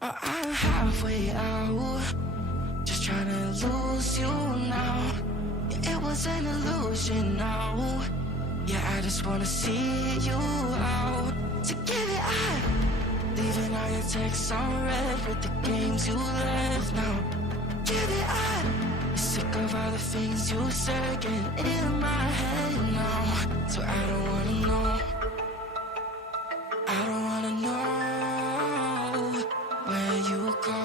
I'm halfway out, just trying to lose you now. Yeah, it was an illusion now. Yeah, I just wanna see you out. So give it up, leaving all your texts on red with the games you left now. Give it up, sick of all the things you said getting in my head now. So I don't wanna know, I don't wanna know where you go.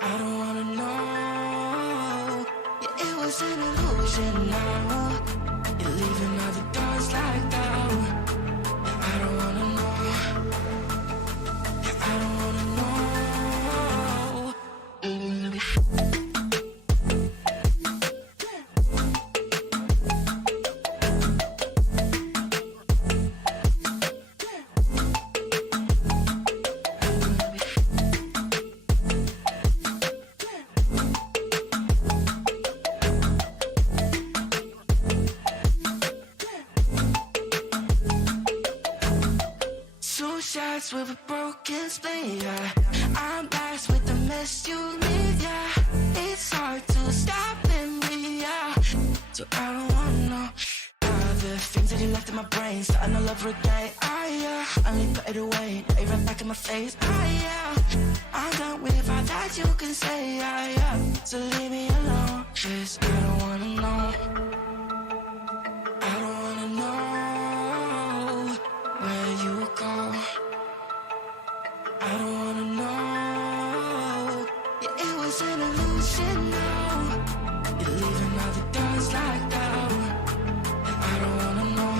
I don't wanna know. Yeah, it was an illusion now. You're leaving all the doors locked out. Yeah, I don't wanna know. Yeah, I don't wanna know. Shots with a broken spleen, yeah. I'm blessed with the mess you leave, yeah. It's hard to stop in me, yeah. So I don't wanna know all the things that you left in my brain, starting all over again, yeah. I only put it away, now you right back in my face, yeah. I'm done with all that you can say, yeah. So leave me alone, 'cause I don't wanna know. I don't wanna know where you go. I don't wanna know. Yeah, it was an illusion now. You're leaving all the doors locked out. And I don't wanna know.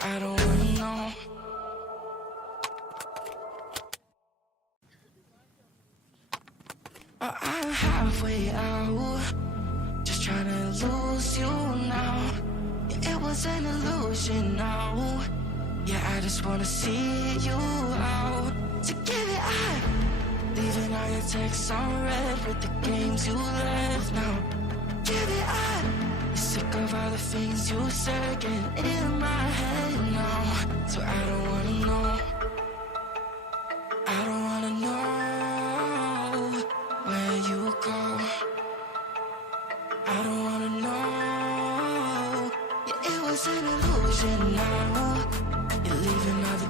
I don't wanna know. I'm halfway out, just trying to lose you now. Yeah, it was an illusion now. Yeah, I just wanna see you out. So give it up, leaving all your texts on red with the games you left now. Give it up, sick of all the things you said getting in my head now. So I don't wanna know, I don't wanna know where you go. I don't wanna know. Yeah, it was an illusion now. You're leaving all the